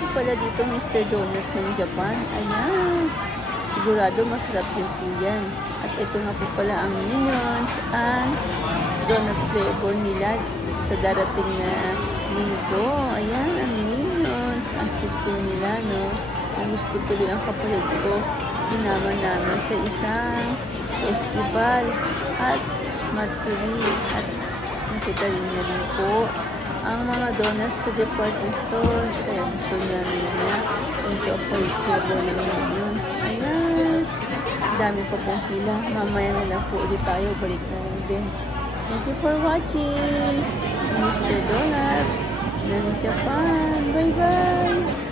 po pala dito Mr. Donut ng Japan. Ayan. Sigurado masarap din po yan. At ito nga po pala ang Minions and donut flavor nila sa darating na linggo. Ayan, ang Minions. Ang cute po nila, no? Namiss ko tuloy ang kapalit ko. Sinama namin sa isang festival at Matsuri. At nakita rin niya rin po ang mga donuts sa department store. Kaya gusto niya rin niya yung chocolate flavor ng Minions. Ayan. Dami pa pong pila. Mamaya na lang po ulit tayo. Balik na lang din. Thank you for watching. Mr. Donut ng Japan. Bye-bye.